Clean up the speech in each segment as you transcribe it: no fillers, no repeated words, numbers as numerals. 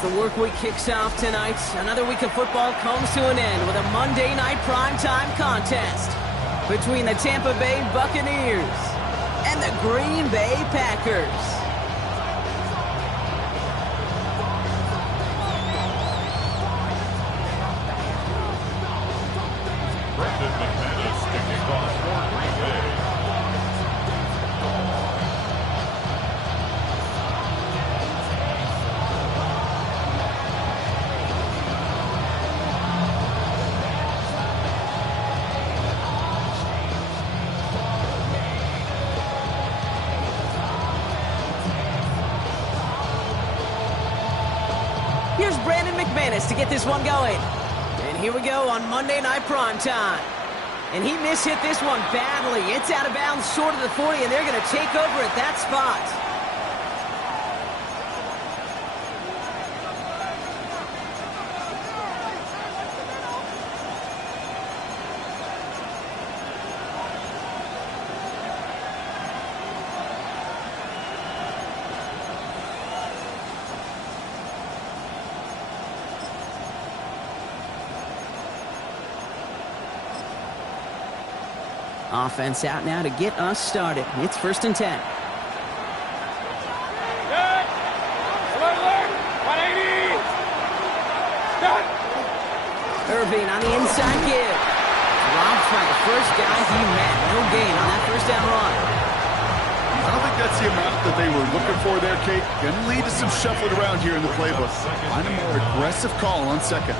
As the work week kicks off tonight, another week of football comes to an end with a Monday night primetime contest between the Tampa Bay Buccaneers and the Green Bay Packers. To get this one going. And here we go on Monday Night Primetime. And he mishit this one badly. It's out of bounds short of the 40, and they're going to take over at that spot. Offense out now to get us started. It's 1st and 10. Irving on the inside give. Dropped by the first guy he met. No gain on that first down run. I don't think that's the amount that they were looking for there, Kate. Going to lead to some shuffling around here in the playbook. Find a more aggressive call on second.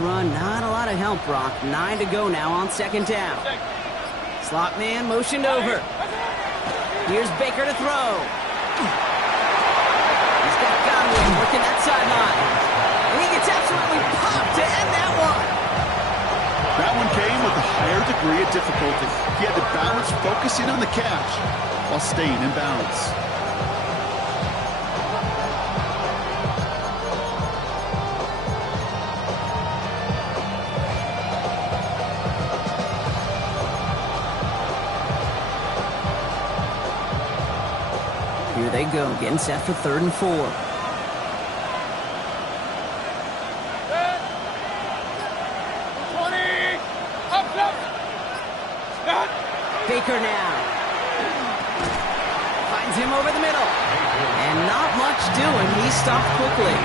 Run, not a lot of help, Brock. 9 to go now on 2nd down. Slot man motioned over. Here's Baker to throw. He's got Godwin working that sideline. And he gets absolutely popped to end that one. That one came with a higher degree of difficulty. He had to balance focusing on the catch while staying in balance. Here they go, getting set for 3rd and 4. Baker now. Finds him over the middle. And not much doing. He's stopped quickly.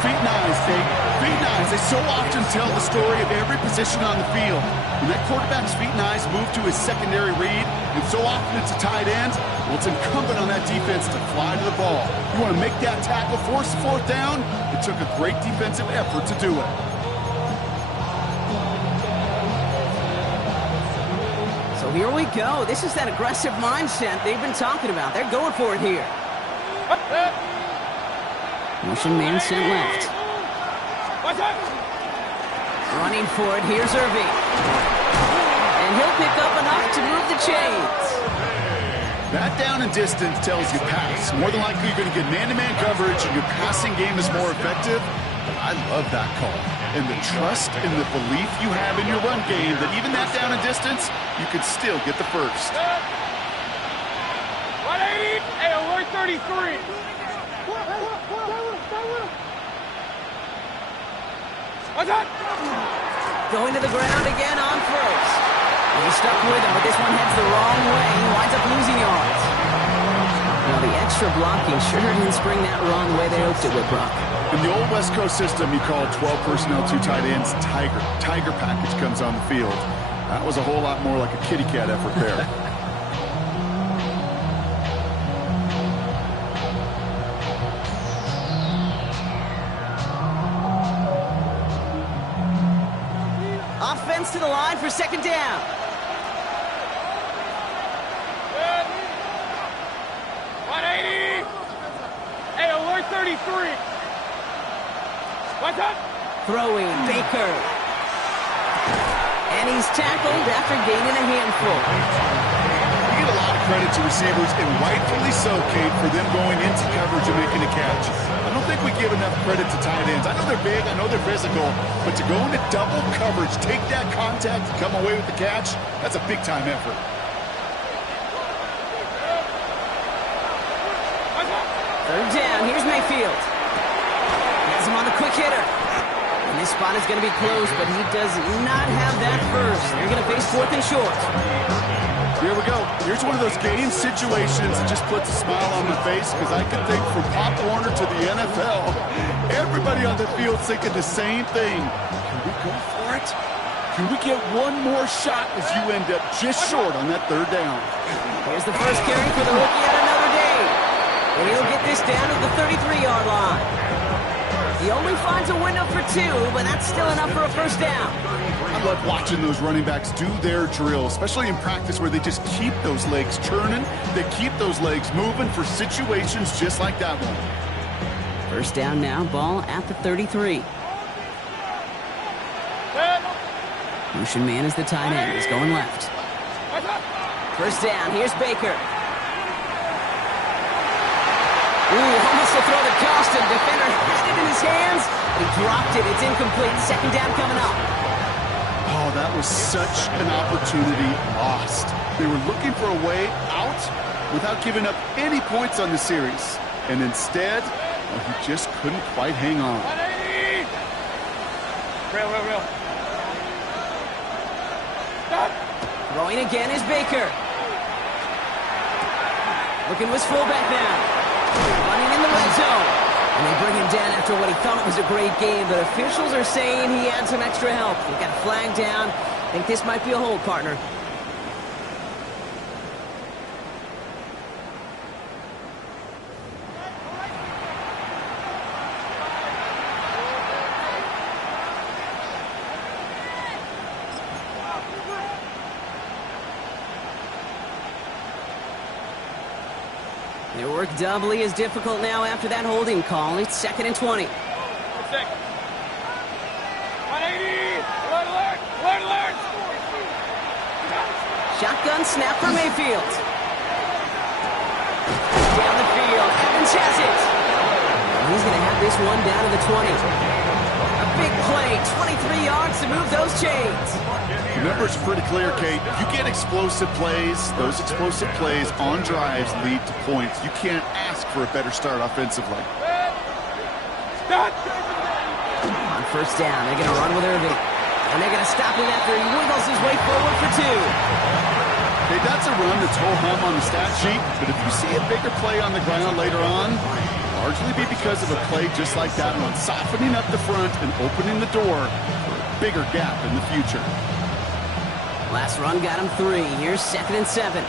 Feet and eyes, Dave. Feet and eyes. They so often tell the story of every position on the field. When that quarterback's feet and eyes move to his secondary read, and so often it's a tight end, well, it's incumbent on that defense to fly to the ball. You want to make that tackle, force the 4th down? It took a great defensive effort to do it. So here we go. This is that aggressive mindset they've been talking about. They're going for it here. Motion man sent left. Running for it. Here's Irving. And he'll pick up enough to move the chains. That down and distance tells you pass. More than likely you're going to get man-to-man coverage and your passing game is more effective. But I love that call. And the trust and the belief you have in your run game that even that down and distance, you could still get the first. 180, hey, alert 33. What's that? Going to the ground again on 1st. He's stuck with him, but this one heads the wrong way. He winds up losing yards. Well, the extra blocking sure didn't spring that wrong the way they hoped it would, Brock. In the old West Coast system, you call 12 personnel, 2 tight ends, Tiger. Tiger package comes on the field. That was a whole lot more like a kitty cat effort there. Offense to the line for 2nd down. Good. 180. Hey, alert 33. What's up? Throwing Baker. And And he's tackled after gaining a handful. You get a lot of credit to receivers, and rightfully so, Kate, for them going into coverage and making a catch. I don't think we give enough credit to tight ends. I know they're big, I know they're physical, but to go into double coverage, take that contact, and come away with the catch, that's a big-time effort. Third down, here's Mayfield. Has him on the quick hitter. And this spot is going to be close, but he does not have that first. They're going to face 4th and short. Here we go. Here's one of those game situations that just puts a smile on my face, because I can think from Pop Warner to the NFL, everybody on the field thinking the same thing. Can we go for it? Can we get one more shot as you end up just short on that 3rd down? Here's the first carry for the rookie at another day. And he'll get this down at the 33-yard line. He only finds a window for 2, but that's still enough for a first down. I love watching those running backs do their drill, especially in practice where they just keep those legs churning. They keep those legs moving for situations just like that one. First down now, ball at the 33. Motion man is the tight end. He's going left. First down, here's Baker. Ooh, almost to throw the Costin. Defender had it in his hands. He dropped it. It's incomplete. Second down coming up. Oh, that was such an opportunity lost. They were looking for a way out without giving up any points on the series. And instead, well, he just couldn't quite hang on. Real. Throwing again is Baker. Looking to his fullback now. Running in the red zone. And they bring him down after what he thought was a great game, but officials are saying he had some extra help. He got a flag down. I think this might be a hold, partner. Their work doubly as difficult now after that holding call. It's 2nd and 20. 180! Alert! Shotgun snap for Mayfield. Down the field. Evans has it. And he's going to have this one down to the 20. A big play. 23 yards to move those chains. The numbers are pretty clear, Kate. You get explosive plays. Those explosive plays on drives lead to points. You can't ask for a better start offensively. On first down, they're going to run with Irving. And they're going to stop him after he wiggles his way forward for 2. Hey, that's a run that's ho-hum on the stat sheet, but if you see a bigger play on the ground later on, largely be because of a play just like that one, softening up the front and opening the door for a bigger gap in the future. Last run got him 3. Here's 2nd and 7.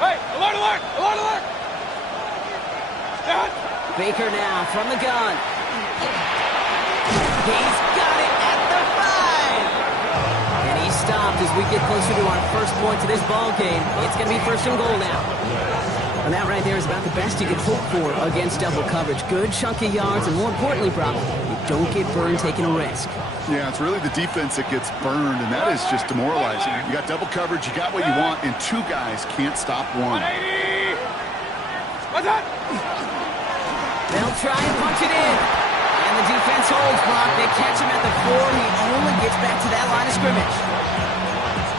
Hey, alert! Baker now from the gun. He's got it at the 5. And he's stopped as we get closer to our first point to this ball game. It's going to be 1st and goal now. And that right there is about the best you can hope for against double coverage. Good chunky yards, and more importantly, Brock, you don't get burned taking a risk. Yeah, it's really the defense that gets burned, and that is just demoralizing. You got double coverage, you got what you want, and 2 guys can't stop one. 180! What's that? They'll try and punch it in. And the defense holds, Brock. They catch him at the 4. He only gets back to that line of scrimmage.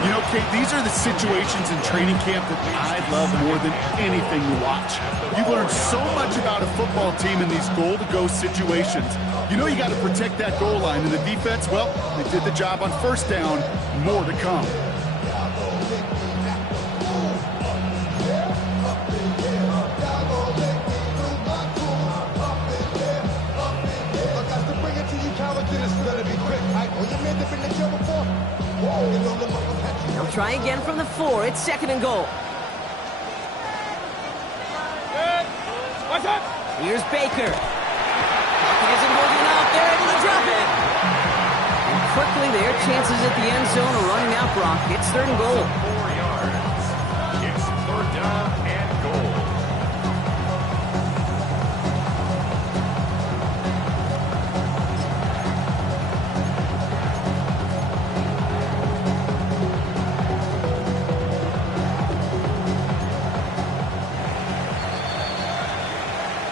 You know, Kate, these are the situations in training camp that I love more than anything to watch. You learn so much about a football team in these goal-to-go situations. You know you got to protect that goal line, and the defense, well, they did the job on first down. More to come. They'll try again from the 4. It's 2nd and goal. What's up? Here's Baker. Pocket isn't holding up. They're able to drop it. And quickly, their chances at the end zone are running out, Brock. It's 3rd and goal. 4 yards. It's 3rd down and goal.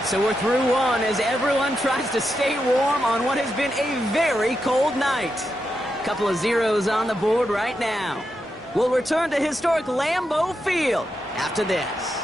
So we're through one as everyone tries to stay warm on what has been a very cold night. Couple of zeros on the board right now. We'll return to historic Lambeau Field after this.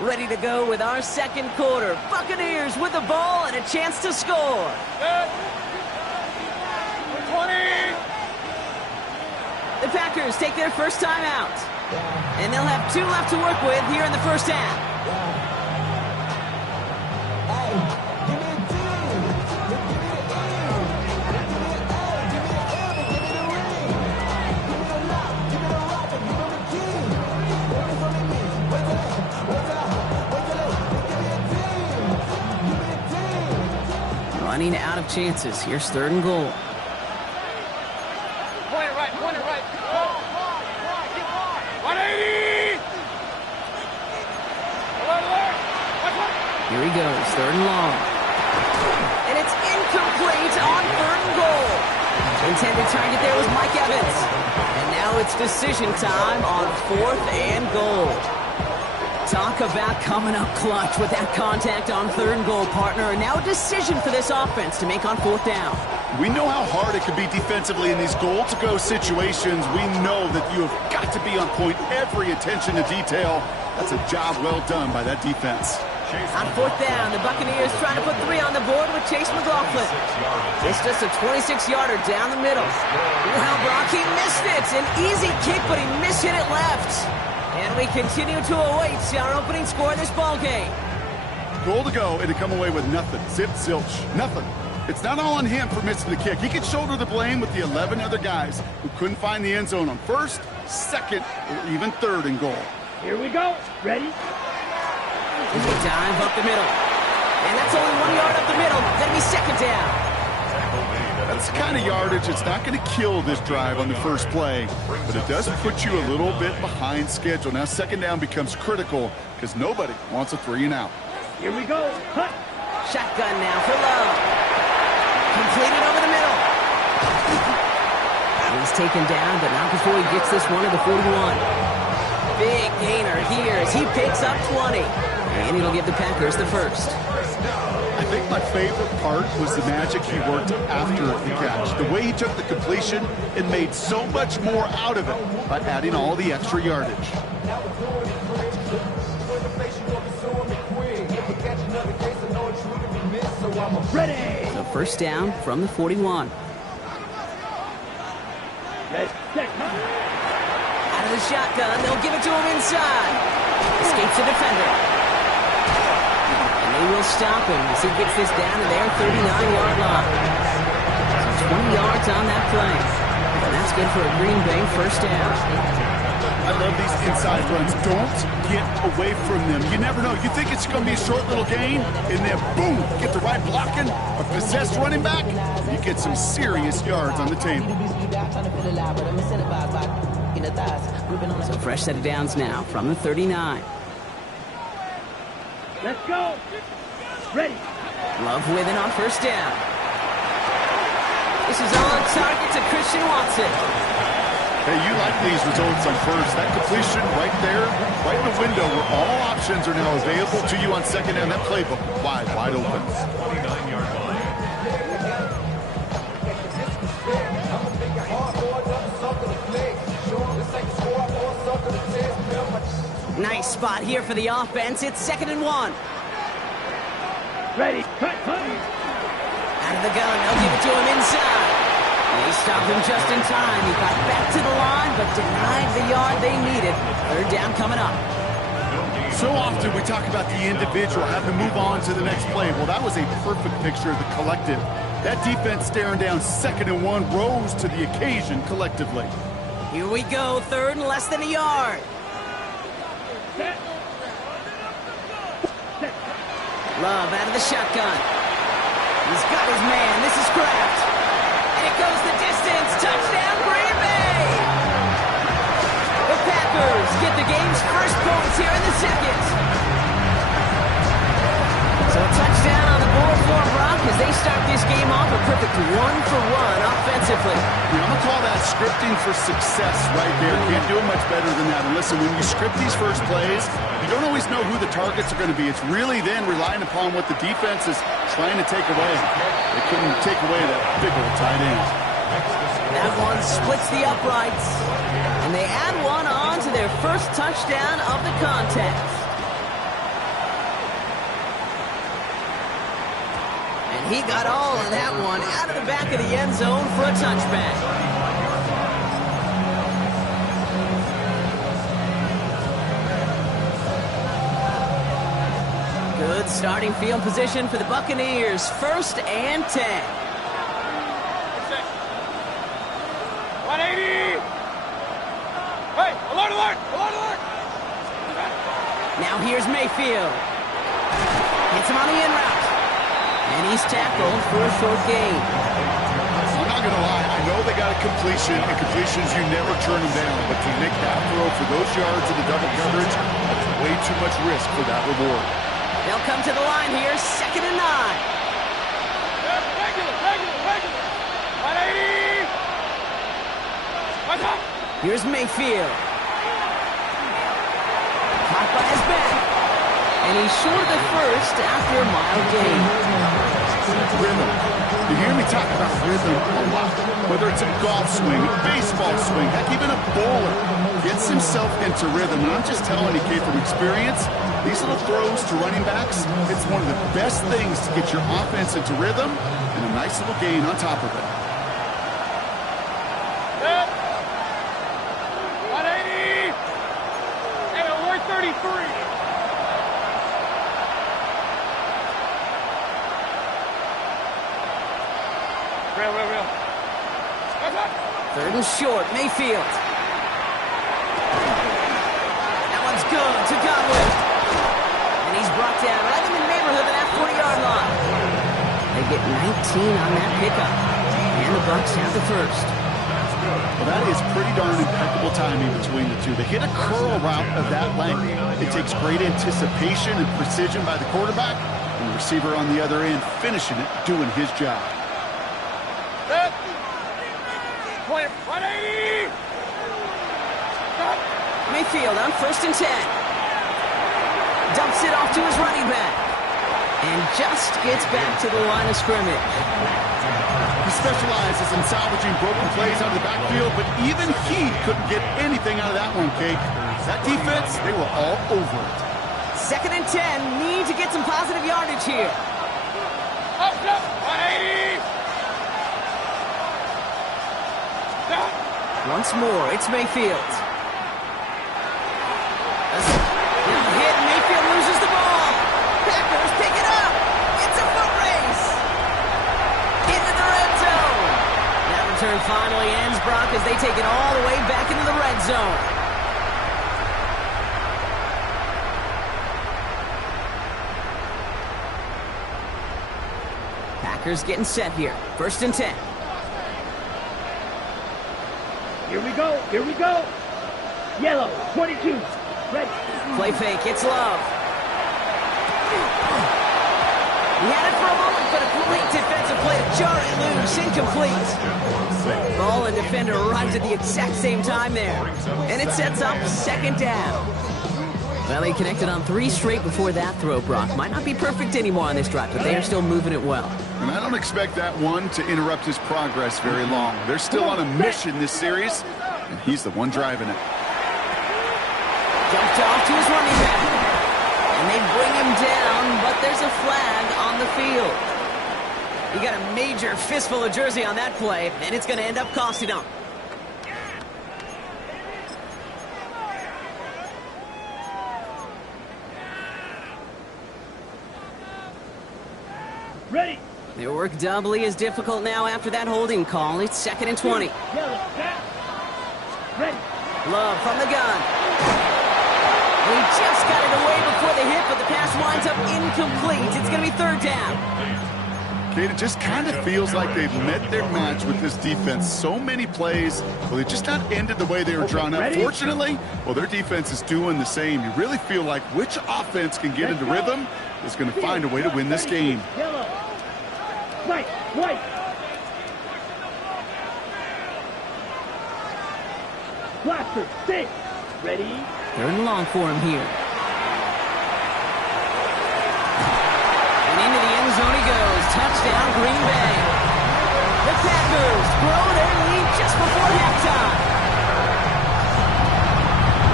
Ready to go with our second quarter. Buccaneers with the ball and a chance to score. Good. 20. The Packers take their first time out. And they'll have 2 left to work with here in the first half. Running out of chances. Here's 3rd and goal. Point it right, point it right. 180! Alert! Here he goes, 3rd and long. And it's incomplete on 3rd and goal. Intended target there was Mike Evans. And now it's decision time on 4th and goal. Talk about coming up clutch with that contact on 3rd and goal, partner. And now a decision for this offense to make on 4th down. We know how hard it can be defensively in these goal-to-go situations. We know that you have got to be on point, every attention to detail. That's a job well done by that defense. On 4th down, the Buccaneers trying to put 3 on the board with Chase McLaughlin. It's just a 26-yarder down the middle. Well, Brock, he missed it. An easy kick, but he mishit it left. And we continue to await our opening score in this ballgame. Goal to go, and to come away with nothing. Zip, zilch, nothing. It's not all on him for missing the kick. He can shoulder the blame with the 11 other guys who couldn't find the end zone on 1st, 2nd, or even 3rd and goal. Here we go. Ready? Dive up the middle. And that's only 1 yard up the middle. That'll be 2nd down. That's the kind of yardage it's not going to kill this drive on the first play, but it does put you a little bit behind schedule. Now 2nd down becomes critical because nobody wants a 3 and out. Here we go. Hut. Shotgun now for Love. Completed over the middle. He's taken down, but not before he gets this one to the 41. Big gainer here as he picks up 20. And it'll give the Packers the first. I think my favorite part was the magic he worked after the catch. The way he took the completion and made so much more out of it by adding all the extra yardage. Ready. So 1st down from the 41. Out of the shotgun, they'll give it to him inside. Escapes the defender. And they will stop him as he gets this down to their 39-yard line. So 20 yards on that play. And that's good for a Green Bay 1st down. I love these inside runs. Don't get away from them. You never know. You think it's going to be a short little gain, and then boom, get the right blocking, a possessed running back, you get some serious yards on the table. So fresh set of downs now from the 39. Let's go. Ready. Love with it on 1st down. This is on target to Christian Watson. Hey, you like these results on 1st. That completion right there, right in the window where all options are now available to you on 2nd down. That playbook wide open. 29-yard line. Nice spot here for the offense. It's 2nd and 1. Ready. Cut. Out of the gun, they'll give it to him inside. They stopped him just in time. He got back to the line, but denied the yard they needed. 3rd down coming up. So often we talk about the individual having to move on to the next play. Well, that was a perfect picture of the collective. That defense staring down 2nd and 1 rose to the occasion collectively. Here we go, 3rd and less than a yard. Love out of the shotgun. He's got his man. This is Kraft. It goes the distance. Touchdown, Green Bay! The Packers Packers get the game's first points here in the second. So a touchdown on the board for Brock as they start this game off a perfect 1-for-1 offensively. I'm going to call that scripting for success right there. Can't do it much better than that. And listen, when you script these first plays, you don't always know who the targets are going to be. It's really then relying upon what the defense is trying to take away. They couldn't take away that big old tight end. That one splits the uprights, and they add one on to their first touchdown of the contest. And he got all of that one out of the back of the end zone for a touchback. Good starting field position for the Buccaneers. 1st and 10. 180! Hey, alert, alert, alert, alert! Now here's Mayfield. Hits him on the in route. And he's tackled for a short gain. I'm not going to lie. I know they got a completion, and completions, you never turn them down. But to make that throw for those yards in the double coverage, that's way too much risk for that reward. They'll come to the line here, 2nd and 9. Regular! 180! What's up? Here's Mayfield. Caught by his back. And he's short of the first after a mild gain. Rhythm. You hear me talk about rhythm a lot. Whether it's a golf swing, a baseball swing, heck, even a bowler gets himself into rhythm. And I'm just telling you, Kate, from experience, these little throws to running backs, it's one of the best things to get your offense into rhythm and a nice little gain on top of it. 180! And a 133! Real. What's up? 3rd and short, Mayfield. That one's good to Godwin. And he's brought down right in the neighborhood of that 40-yard line. They get 19 on that pickup. And the Bucs have the first. Well, that is pretty darn impeccable timing between the two. They hit a curl route of that length. It takes great anticipation and precision by the quarterback, and the receiver on the other end finishing it, doing his job. 180! Mayfield on 1st and 10. Dumps it off to his running back. And just gets back to the line of scrimmage. He specializes in salvaging broken plays out of the backfield, but even he couldn't get anything out of that one, Kate. That defense, they were all over it. 2nd and 10. Need to get some positive yardage here. Up, 180! Once more, it's Mayfield. Now hit, Mayfield loses the ball. Packers pick it up. It's a foot race. Into the red zone. That return finally ends, Brock, as they take it all the way back into the red zone. Packers getting set here. 1st and 10. Here we go. Yellow, 22. Ready. Play fake, it's Love. He had it for a moment, but a great defensive play to jar it loose, incomplete. Ball and defender arrived at the exact same time there. And it sets up 2nd down. Well, he connected on 3 straight before that throw, Brock. Might not be perfect anymore on this drive, but they are still moving it well. And I don't expect that one to interrupt his progress very long. They're still on a mission this series, and he's the one driving it. Jumped off to his running back. And they bring him down, but there's a flag on the field. He got a major fistful of jersey on that play, and it's going to end up costing him. Ready. Their work doubly as difficult now after that holding call. It's 2nd and 20. Yellow, snap. Ready. Love from the gun. He just got it away before the hit, but the pass winds up incomplete. It's going to be 3rd down. Kate, it just kind of feels like they've met their match with this defense. So many plays, well, they just not ended the way they were drawn up. Fortunately, well, their defense is doing the same. You really feel like which offense can get into rhythm is going to find a way to win this game. Yellow. White. White. Blaster. 6. Ready. They're in long for him here. And into the end zone he goes. Touchdown, Green Bay. The Packers grow their lead just before halftime.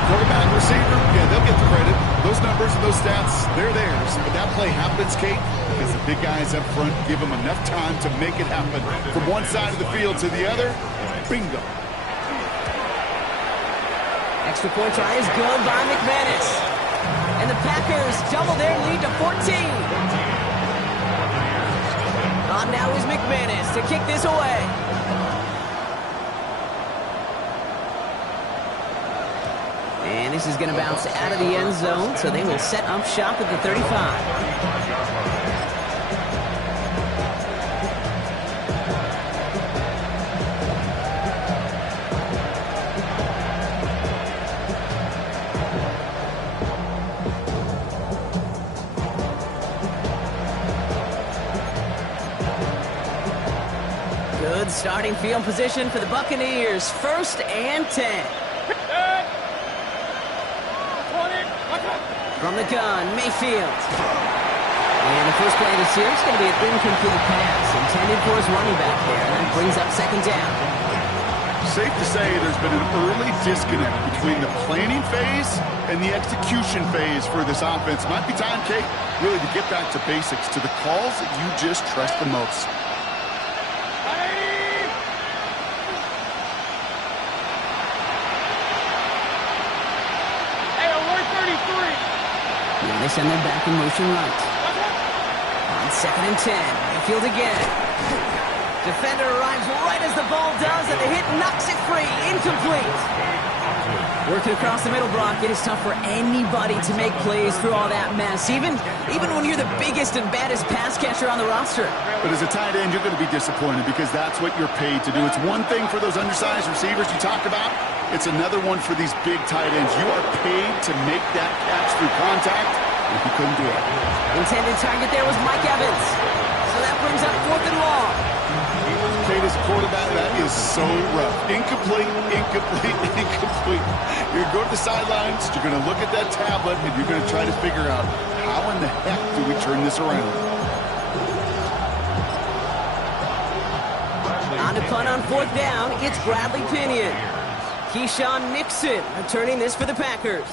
Quarterback, receiver, yeah, they'll get the credit. Those numbers and those stats, they're theirs. But that play happens, Kate, because the big guys up front give them enough time to make it happen. From one side of the field to the other, bingo. Extra point try is good by McManus. And the Packers double their lead to 14. On now is McManus to kick this away. And this is going to bounce out of the end zone, so they will set up shop at the 35. Good starting field position for the Buccaneers. 1st and 10. From the gun, Mayfield. And the first play of the series is going to be an incomplete pass intended for his running back there. And that brings up 2nd down. Safe to say there's been an early disconnect between the planning phase and the execution phase for this offense. Might be time, Kate, really to get back to basics, to the calls that you just trust the most. They send them back in motion right. On 2nd and 10. Mayfield again. Defender arrives right as the ball does, and the hit knocks it free. Incomplete. Working across the middle, Brock. It is tough for anybody to make plays through all that mess, even when you're the biggest and baddest pass catcher on the roster. But as a tight end, you're going to be disappointed because that's what you're paid to do. It's one thing for those undersized receivers you talked about. It's another one for these big tight ends. You are paid to make that catch through contact. If you couldn't do it. Intended target there was Mike Evans. So that brings up 4th and long. Kate, as a quarterback, that is so rough. Incomplete, incomplete, incomplete. You're going to go to the sidelines, you're going to look at that tablet, and you're going to try to figure out how in the heck do we turn this around. On to punt on 4th down, it's Bradley Pinion. Keyshawn Nixon returning this for the Packers.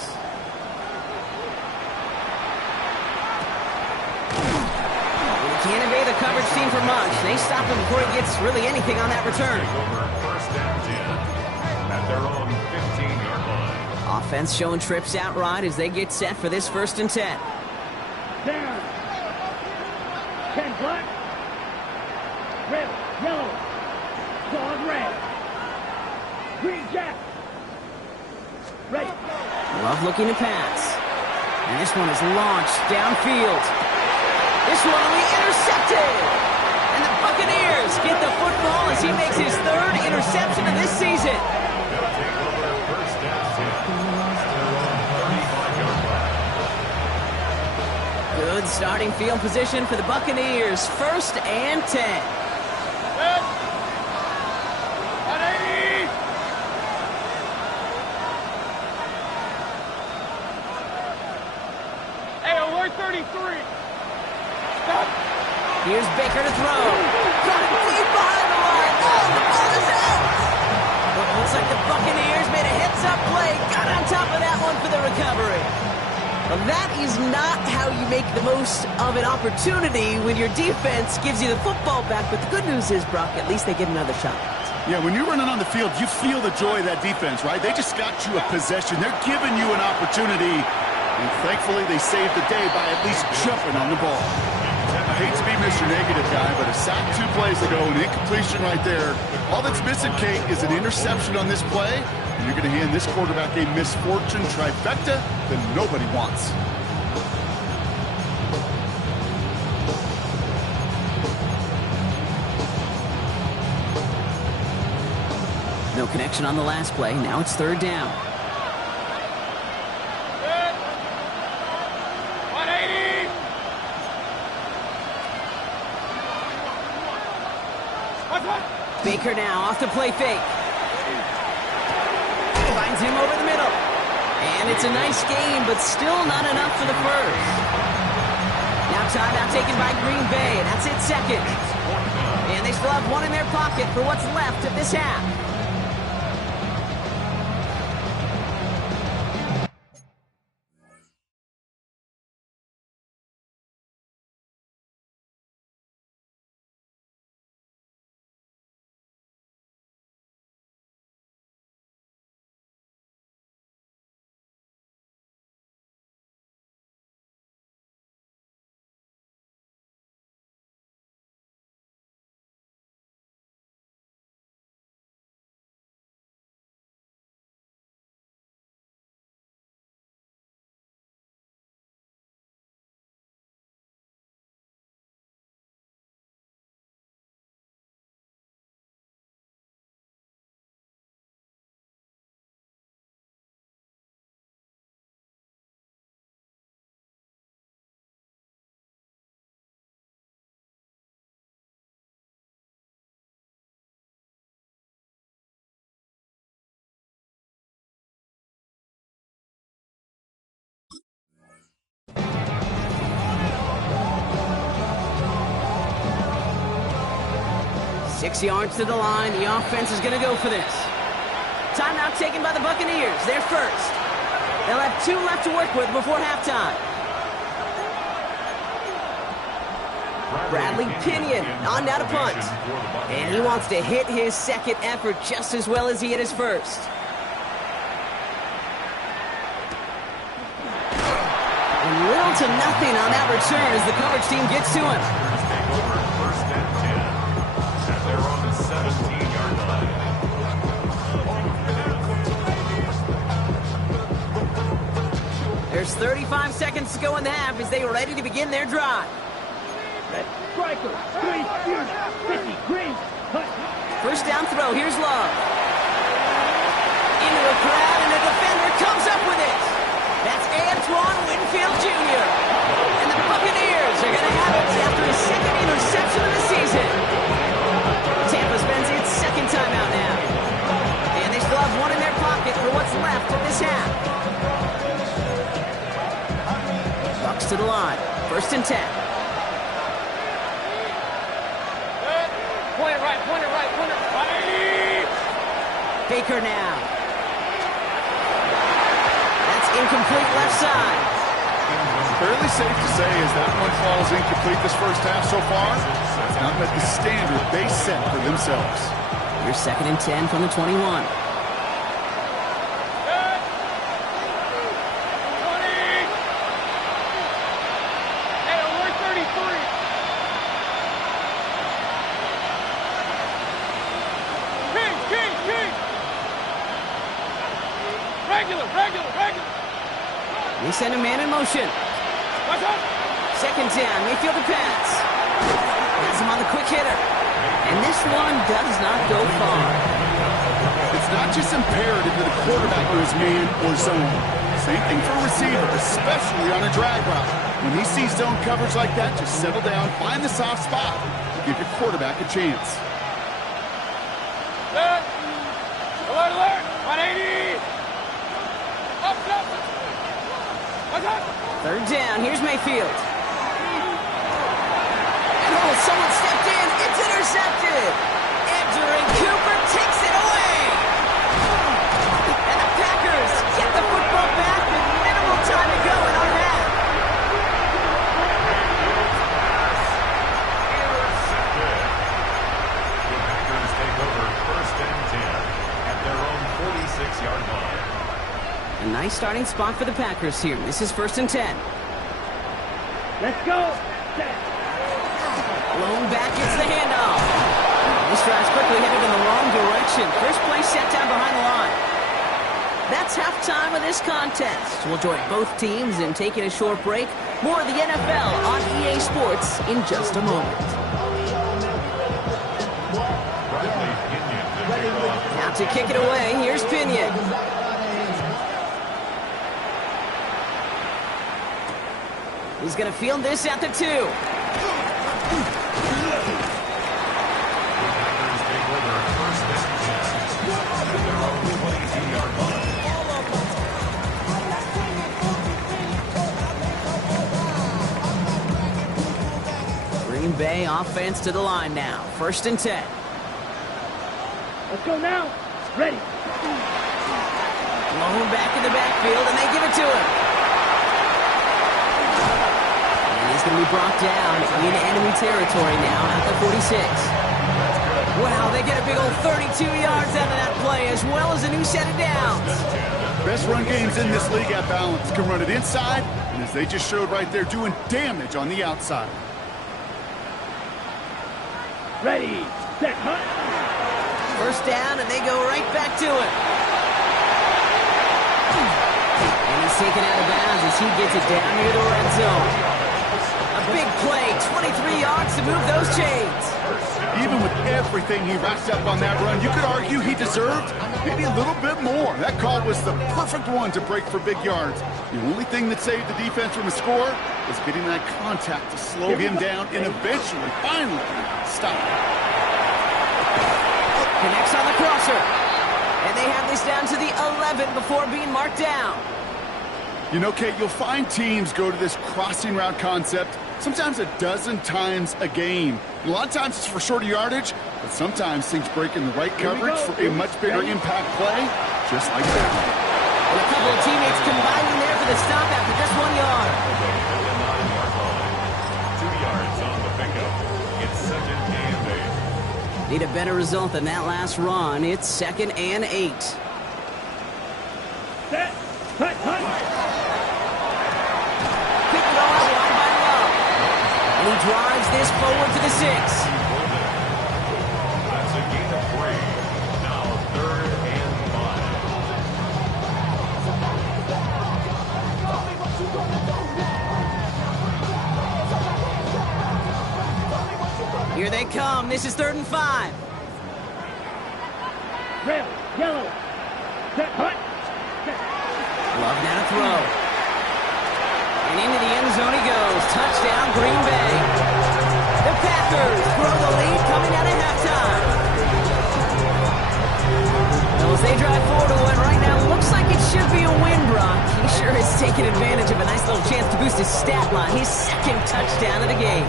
Can't evade the coverage team for much. They stop him before he gets really anything on that return. 1st and 10 at their own 15-yard line. Offense showing trips out right as they get set for this 1st and 10. Down. 10 black. Red. Yellow. Dog red. Green jack. Ready. Love looking to pass. And this one is launched downfield. This one will be intercepted. And the Buccaneers get the football as he makes his 3rd interception of this season. They'll take over 1st and 10. Good starting field position for the Buccaneers. 1st and 10. Hey, alert 33. Here's Baker to throw. Got it deep behind the line. Oh, the ball is out. Well, looks like the Buccaneers made a heads-up play. Got on top of that one for the recovery. Well, that is not how you make the most of an opportunity when your defense gives you the football back. But the good news is, Brock, at least they get another shot. Yeah, when you're running on the field, you feel the joy of that defense, right? They just got you a possession. They're giving you an opportunity. And thankfully, they saved the day by at least jumping on the ball. I hate to be Mr. Negative guy, but a sack 2 plays ago, an incompletion right there. All that's missing, Kate, is an interception on this play. And you're going to hand this quarterback a misfortune trifecta that nobody wants. No connection on the last play. Now it's third down. 180. Baker now off the play fake. Finds him over the middle. And it's a nice game, but still not enough for the first. Now timeout taken by Green Bay. That's it, second. And they still have one in their pocket for what's left of this half. Six yards to the line. The offense is going to go for this. Timeout taken by the Buccaneers. They're first. They'll have 2 left to work with before halftime. Bradley Pinion on now to punt. And he wants to hit his second effort just as well as he hit his first. And little to nothing on that return as the coverage team gets to him. First and 10. And they're on the 17-yard line. There's 35 seconds to go in the half as they are ready to begin their drive. Striker, Green, 50, Green, cut. First down throw, here's Love. Into a crowd, and the defender comes up with it. That's Antoine Winfield Jr. And the Buccaneers are going to have it after his second interception of the season. Tampa spends its second timeout now. And they still have one in their pocket for what's left of this half. Bucks to the line. First and 10. Point it right, point it right, point it right. Baker now. That's incomplete left side. Fairly safe to say as that one falls incomplete this first half so far, it's not met the standard they set for themselves. Here's second and 10 from the 21. They send a man in motion. Second down, Mayfield to pass. Has him on the quick hitter. And this one does not go far. It's not just imperative that the quarterback goes man or zone. Same thing for a receiver, especially on a drag route. When he sees zone coverage like that, just settle down, find the soft spot, give your quarterback a chance. Alert, alert, 180. Up. Third down, here's Mayfield. And someone stepped in, it's intercepted. Edgerrin Cooper takes it away. And the Packers get the football back with minimal time to go in our half. Intercepted. The Packers take over first and 10 at their own 46-yard line. A nice starting spot for the Packers here. This is first and 10. Let's go. Blown back gets the handoff. This drive's quickly headed in the wrong direction. First play set down behind the line. That's halftime of this contest. We'll join both teams in taking a short break. More of the NFL on EA Sports in just a moment. Bradley Pinion to kick off. Now to kick it away. Here's Pinion. He's going to field this at the 2. Green Bay offense to the line now. 1st and 10. Let's go now. Ready. Blown back in the backfield, and they give it to him. And he's going to be brought down in enemy territory now at the 46. Wow, they get a big old 32 yards out of that play, as well as a new set of downs. Best run games in this league at balance. Can run it inside, and as they just showed right there, doing damage on the outside. Ready. Set. Hunt. 1st down, and they go right back to it. And he's taken out of bounds as he gets it down near the red zone. A big play, 23 yards to move those chains. Even with everything he racked up on that run, you could argue he deserved maybe a little bit more. That call was the perfect one to break for big yards. The only thing that saved the defense from a score was getting that contact to slow him down and eventually, finally, stop him. Connects on the crosser. And they have this down to the 11 before being marked down. You know, Kate, you'll find teams go to this crossing route concept sometimes a dozen times a game. And a lot of times it's for shorter yardage, but sometimes things break in the right coverage for a much bigger impact play, just like that. And a couple of teammates combining there for the stop after just 1 yard. 2 yards on the pickup. It's 2nd and 8. Need a better result than that last run. It's 2nd and 8. Set. Hunt. Hunt. Quick throw out wide by Love. And he drives this forward to the 6. That's a gain of 3. Now 3rd and 5. Here they come. This is 3rd and 5. Red. Yellow. Set. Hunt. Love now to throw. And into the end zone he goes. Touchdown, Green Bay. The Packers grow the lead coming out of halftime. Well, as they drive forward to one right now, looks like it should be a win, Brock. He sure is taking advantage of a nice little chance to boost his stat line. His 2nd touchdown of the game.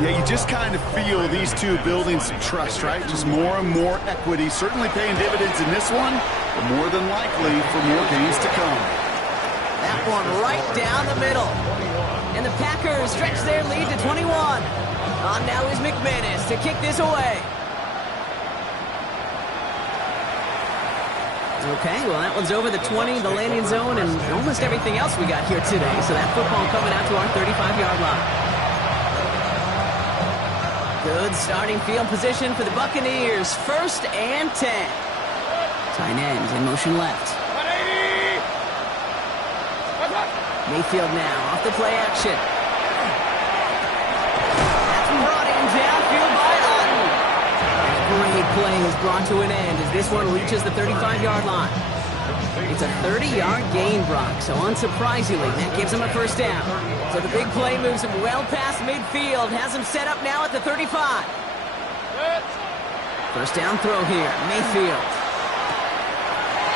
Yeah, you just kind of feel these two building some trust, right? Just more and more equity. Certainly paying dividends in this one, but more than likely for more games to come. That one right down the middle. And the Packers stretch their lead to 21. On now is McManus to kick this away. Okay, well, that one's over the 20, the landing zone, and almost everything else we got here today. So that football coming out to our 35-yard line. Good starting field position for the Buccaneers. 1st and 10. Tight ends in motion left. Mayfield now off the play action. That's brought in downfield by Otten. And a great play is brought to an end as this one reaches the 35-yard line. It's a 30-yard gain, Brock, so unsurprisingly, that gives him a 1st down. So the big play moves him well past midfield, has him set up now at the 35. 1st down throw here, Mayfield.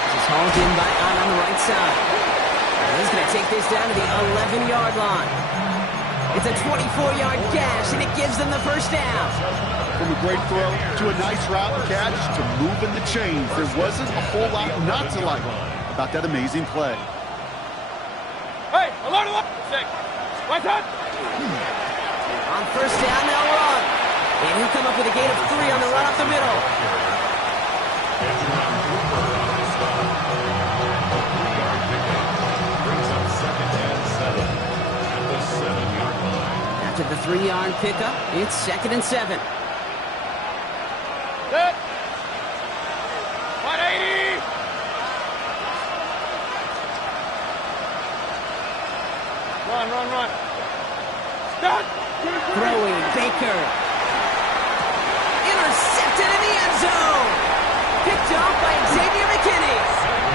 This is hauled in by Otten on the right side. He's going to take this down to the 11-yard line. It's a 24-yard gash, and it gives them the 1st down. From a great throw to a nice route and catch to moving the chains, there wasn't a whole lot not to like about that amazing play. Hey, alert, alert. 6. Right side. On 1st down, they'll run. And he'll come up with a gain of 3 on the run up the middle. After the 3-yard pickup, it's 2nd and 7. Set. 180. Run. Stop. Throwing, Baker. Intercepted in the end zone. picked off by Xavier McKinney.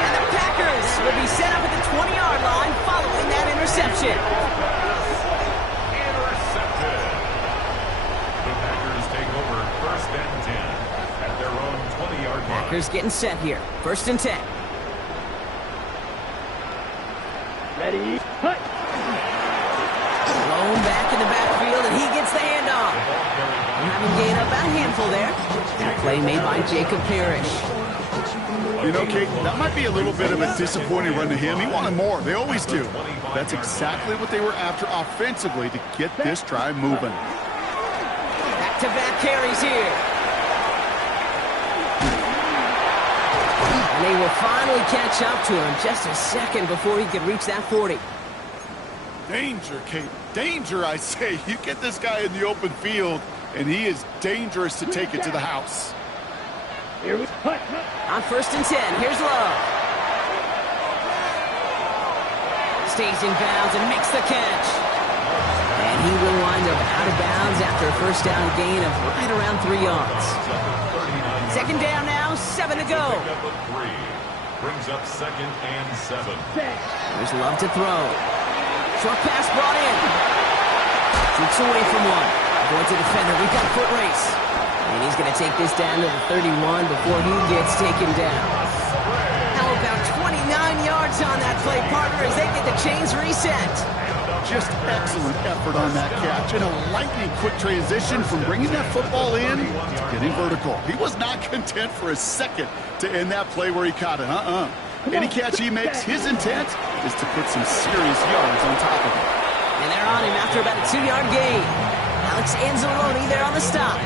And the Packers will be set up at the 20-yard line following that interception. Intercepted. The Packers take over first and 10 at their own 20-yard line. Packers getting set here. First and 10. Ready? Cut. Thrown back in the backfield, and he gets the handoff. Having gained up a handful there. That play made by Jacob Parrish. You know, Kate, that might be a little bit of a disappointing run to him. He wanted more. They always do. That's exactly what they were after offensively to get this drive moving. Back-to-back carries here. And they will finally catch up to him just a second before he could reach that 40. Danger, Kate. Danger, I say. You get this guy in the open field, and he is dangerous to take it to the house. Here we cut. On first and 10, here's Love. Stays in bounds and makes the catch. And he will wind up out of bounds after a first down gain of right around 3 yards. Second down now, 7 to go. Brings up second and 7. There's Love to throw. Short pass brought in. Shoots away from one. Going to defender. We've got a foot race. And he's going to take this down to the 31 before he gets taken down. How about 29 yards on that play, partner, as they get the chains reset. Just excellent effort on that catch and a lightning quick transition from bringing that football in to getting vertical. He was not content for a second to end that play where he caught it. Any catch he makes, his intent is to put some serious yards on top of it. And they're on him after about a 2-yard gain. Alex Anzalone there on the stop. A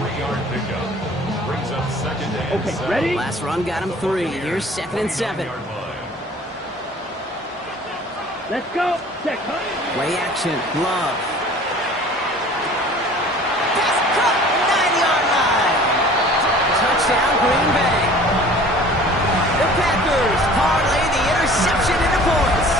3-yard pickup. Brings up second and 7. Ready? Last run got him 3. Here's second and 7. Let's go. Check. Play action. Love. Pass cut. 9-yard line. Touchdown, Green Bay. The Packers parlay the interception into points.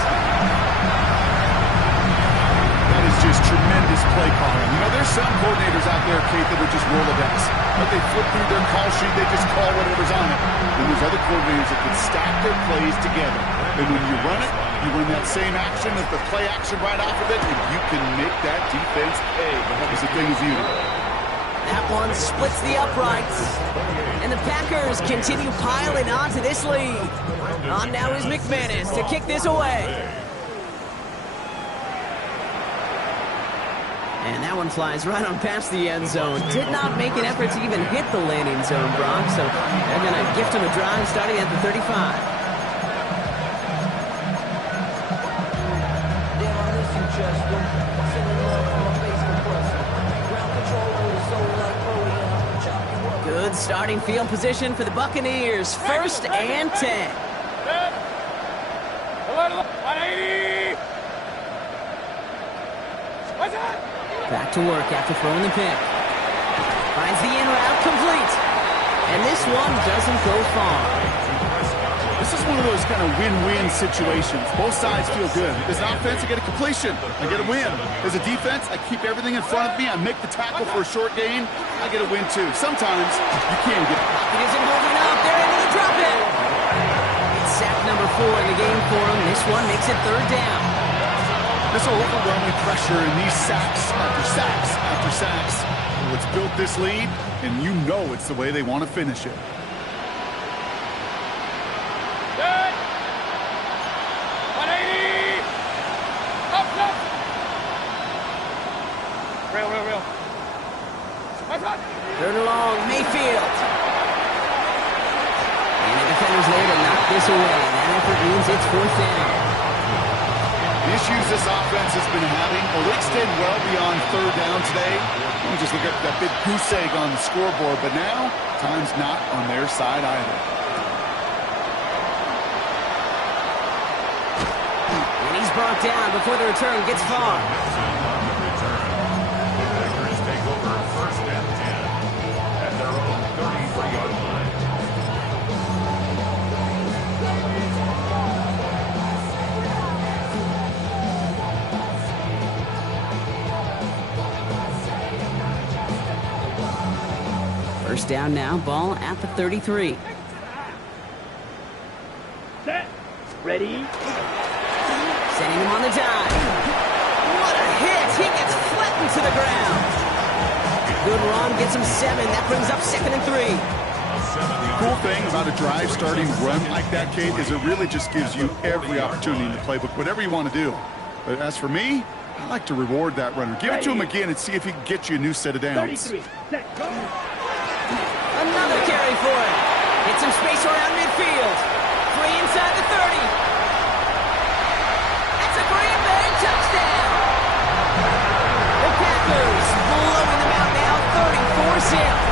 That is just tremendous play calling. You know, there's some coordinators out there, Kate, that are just Rolodex. But they flip through their call sheet, they just call whatever's on it. And there's other coordinators that can stack their plays together. And when you run it, you run that same action as the play action right off of it, and you can make that defense pay. It's a thing of beauty. That one splits the uprights. And the Packers continue piling on to this lead. On now is McManus to kick this away. And that one flies right on past the end zone. Did not make an effort to even hit the landing zone, Brock. So they're going to gift him a drive starting at the 35. Good starting field position for the Buccaneers. First and 10. 180. What's that? Back to work after throwing the pick. Finds the in route complete. And this one doesn't go far. This is one of those kind of win-win situations. Both sides feel good. As an offense, I get a completion. I get a win. As a defense, I keep everything in front of me. I make the tackle for a short gain. I get a win, too. Sometimes, you can't get it. It isn't holding up. They're into the drop it. It's sack number 4 in the game for him. This one makes it third down. This overwhelming pressure and these sacks after sacks after sacks. Well, it's built this lead, and you know it's the way they want to finish it. Good. 180. Up. Real. What's that? Third and long, Mayfield. And the defender's there to knock this away. That effort means it's fourth down. The issues this offense has been having, well, they extend well beyond third down today. You just look at that big goose egg on the scoreboard, but now, time's not on their side either. And he's brought down before the return gets far. First down now, ball at the 33. Set. Ready. Sending him on the dive. What a hit! He gets flattened to the ground. Good run, gets him 7. That brings up 2nd and 3. Cool thing about a drive starting run like that, Kate, is it really just gives you every opportunity in the playbook, whatever you want to do. But as for me, I like to reward that runner. Give it to him again and see if he can get you a new set of downs. 33. Set. Go. Another carry for him. Gets some space around midfield. 3 inside the 30. That's a Green Bay touchdown. The Packers blowing them out now, 34-0.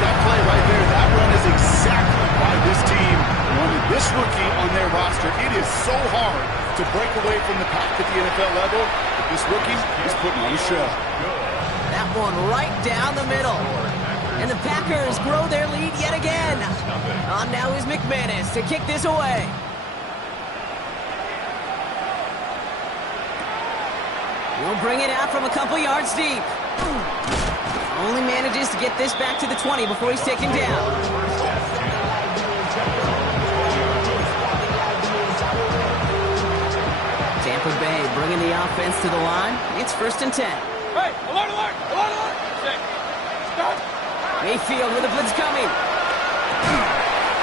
That play right there, that run is exactly why this team wanted this rookie on their roster. It is so hard to break away from the pack at the NFL level, but this rookie is putting on a show. That one right down the middle. And the Packers grow their lead yet again. On now is McManus to kick this away. We'll bring it out from a couple yards deep. Only manages to get this back to the 20 before he's taken down. Tampa Bay bringing the offense to the line. It's 1st and 10. Hey, alert, alert, alert, alert. Set. Stop. Mayfield with a blitz coming.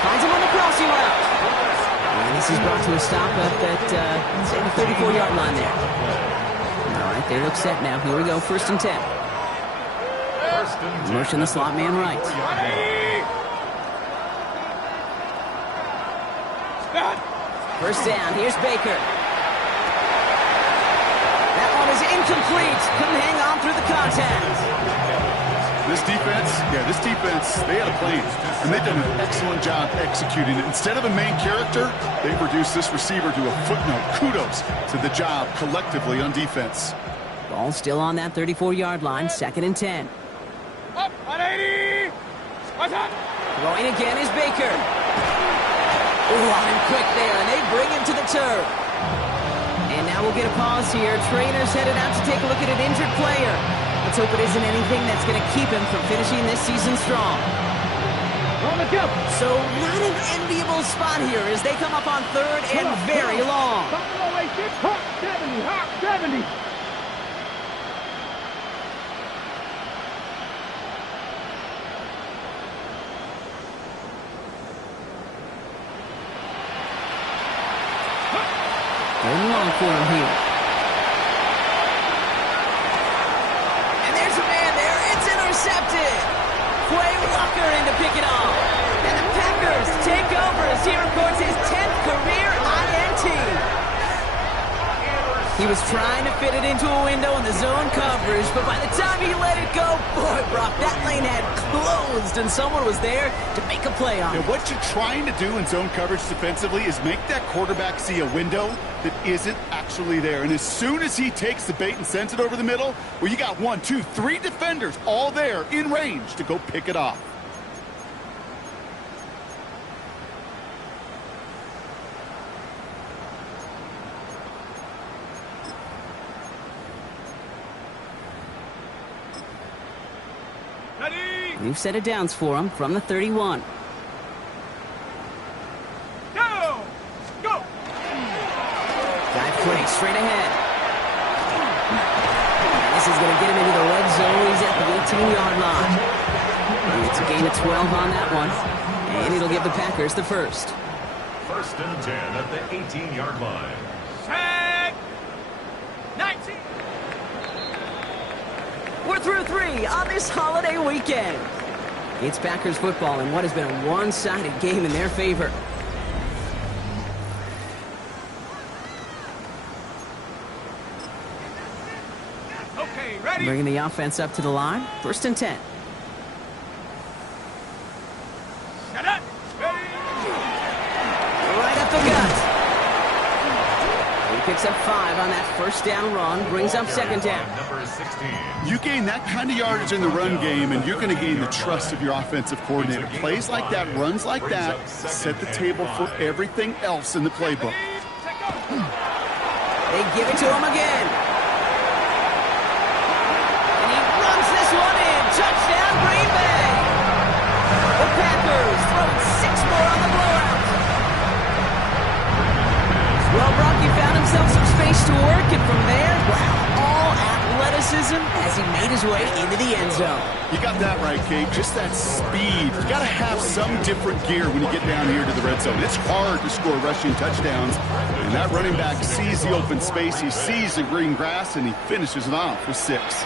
Finds him on the crossing route. And this is brought to a stop at that, say, the 34-yard line there. All right, they look set now. Here we go, 1st and 10. Motion the slot man right. First down, here's Baker. That one is incomplete. Couldn't hang on through the contact. This defense, they had a plan, and they've done an excellent job executing it. Instead of a main character, they've reduced this receiver to a footnote. Kudos to the job collectively on defense. Ball still on that 34-yard line, 2nd and 10. Up, 180. What's up? Going again is Baker. On him quick there, and they bring him to the turf. And now we'll get a pause here. Trainers headed out to take a look at an injured player. Let's hope it isn't anything that's going to keep him from finishing this season strong. On the jump. So not an enviable spot here as they come up on 3rd and very long. Buffalo 86, hot 70, hot 70. Going long for him here. And there's a man there. It's intercepted. Quay Walker in to pick it off. And the Packers take over as he records his 10th career INT. He was trying to fit it into a window in the zone coverage, but by the time he let it go, boy, Brock, that lane had closed, and someone was there to make a play on it. And what you're trying to do in zone coverage defensively is make that quarterback see a window that isn't actually there. And as soon as he takes the bait and sends it over the middle, well, you got 1, 2, 3 defenders all there in range to go pick it off. New set of downs for him from the 31. Go! Go! Dive play straight ahead. And this is going to get him into the red zone. He's at the 18-yard line. And it's a gain of 12 on that one. And it'll give the Packers the first. 1st and 10 at the 18-yard line. Set! 19! We're through 3 on this holiday weekend. It's Packers football in what has been a one-sided game in their favor. Okay, ready? Bringing the offense up to the line. 1st and 10. Shut up! Ready? Right up the gut. He picks up 5 on that 1st down run. Brings up 2nd down. Number 16. You gain that kind of yardage in the run game, and you're going to gain the trust of your offensive coordinator. Plays like that, runs like that, set the table for everything else in the playbook. They give it to him again. And he runs this one in. looking from there. Wow, all athleticism as he made his way into the end zone. You got that right, Kate. Just that speed. You got to have some different gear when you get down here to the red zone. It's hard to score rushing touchdowns. And that running back sees the open space. He sees the green grass, and he finishes it off with 6.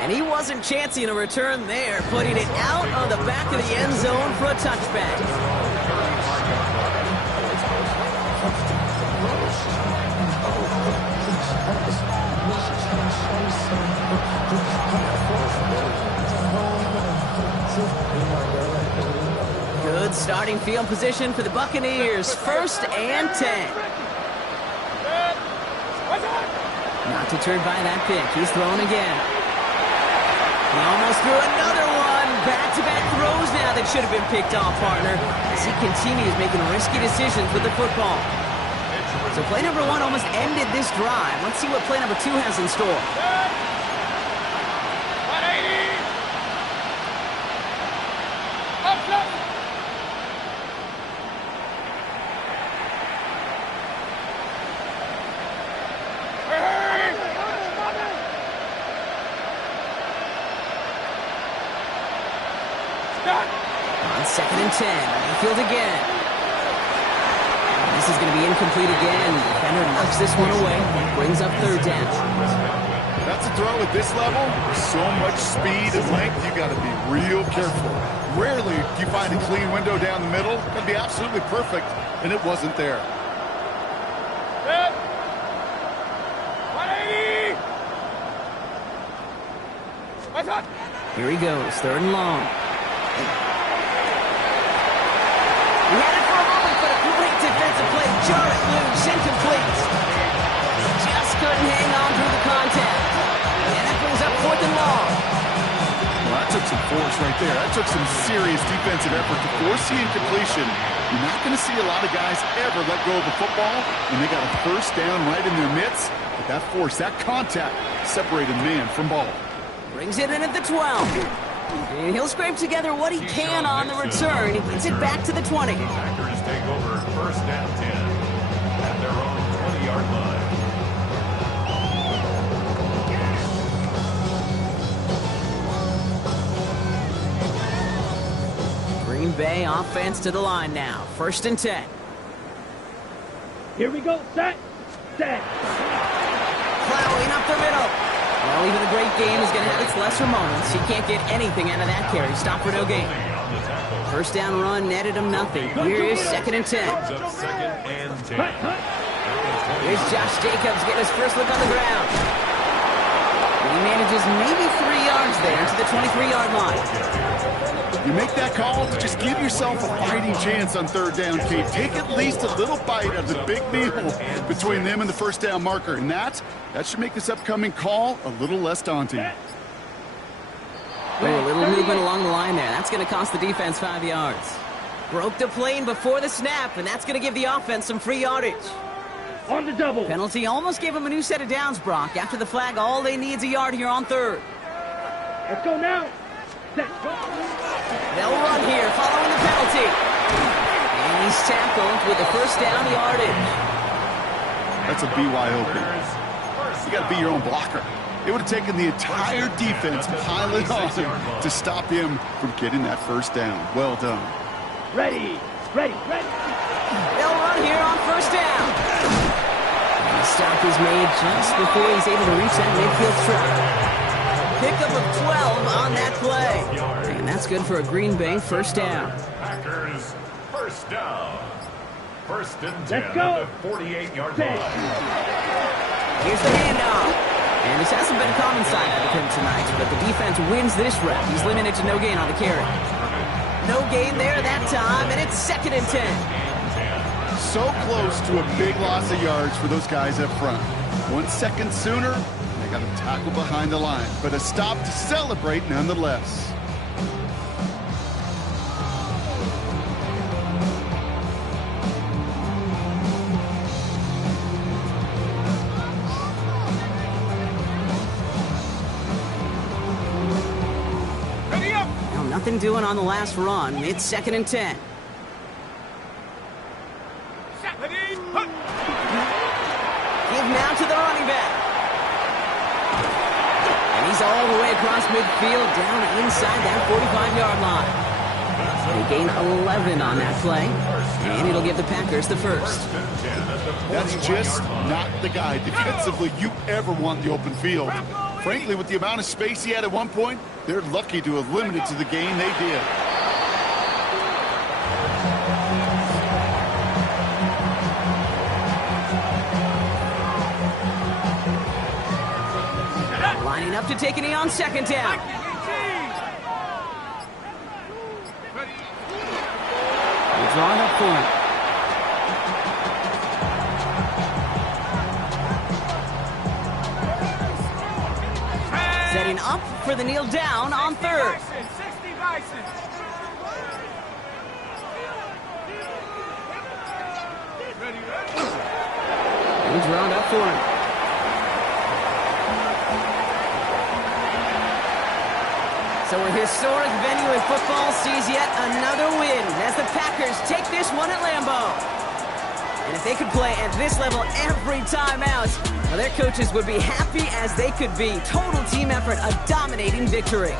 And he wasn't chancing a return there, putting it out on the back of the end zone for a touchback. Good starting field position for the Buccaneers. 1st and 10. Not deterred by that pick. He's throwing again. He almost threw another one. Back-to-back throws now that should have been picked off, partner, as he continues making risky decisions with the football. So play number 1 almost ended this drive. Let's see what play number 2 has in store. On 2nd and 10, Mayfield again. This is going to be incomplete again. Defender knocks this one away. Brings up 3rd down. That's a throw at this level. So much speed and length, you got to be real careful. Rarely do you find a clean window down the middle. It's going to be absolutely perfect, and it wasn't there. 180! Here he goes, 3rd and long. He had it for a moment, but a great defensive play. Jar it loose, incomplete. Just couldn't hang on through the contact. And that brings up 4th and long. Well, that took some force right there. That took some serious defensive effort to force the incompletion. You're not going to see a lot of guys ever let go of the football when they got a 1st down right in their midst. But that force, that contact, separated man from ball. Brings it in at the 12. And he'll scrape together what he can on the return. He gets it back to the 20. Packers take over 1st and 10 at their own 20-yard line. Green Bay offense to the line now. 1st and 10. Here we go. Set. Plowing up the middle. Well, even a great game is going to have its lesser moments. He can't get anything out of that carry. Stop for no gain. 1st down run netted him nothing. Here is 2nd and 10. Here's Josh Jacobs getting his first look on the ground. And he manages maybe 3 yards there to the 23-yard line. You make that call, just give yourself a fighting chance on 3rd down, Kate. Take at least a little bite of the big meal between them and the 1st down marker. And that should make this upcoming call a little less daunting. Oh, a little movement along the line there. That's going to cost the defense 5 yards. Broke the plane before the snap, and that's going to give the offense some free yardage. On the double. Penalty almost gave him a new set of downs, Brock. After the flag, all they need is a yard here on 3rd. Let's go now. Set. They'll run here following the penalty. And he's tackled with the 1st down yardage. That's a BYOB. You got to be your own blocker. It would have taken the entire defense piling on him to stop him from getting that 1st down. Well done. Ready. They'll run here on 1st down. And the stop is made just before he's able to reach that midfield strip. Pickup of 12 on that play. And that's good for a Green Bay 1st down. Packers 1st down. 1st and 10 Let's go. at the 48-yard line. Here's the handoff. And this hasn't been a common sight out of him tonight, but the defense wins this rep. He's limited to no gain on the carry. No gain there that time, and it's 2nd and 10. So close to a big loss of yards for those guys up front. 1 second sooner, they got a tackle behind the line, but a stop to celebrate nonetheless. Nothing doing on the last run. It's 2nd and 10. Give now to the running back. He's all the way across midfield, down inside that 45-yard line. They gain 11 on that play, and it'll give the Packers the first. That's just not the guy defensively you ever want in the open field. Frankly, with the amount of space he had at one point, they're lucky to have limited to the gain they did. Lining up to take a knee on second down. He's drawn up for it. Setting up for the kneel down on third. 60 Bison. He's drawn up for it. So a historic venue in football sees yet another win as the Packers take this one at Lambeau. And if they could play at this level every time out, well, their coaches would be happy as they could be. Total team effort, a dominating victory.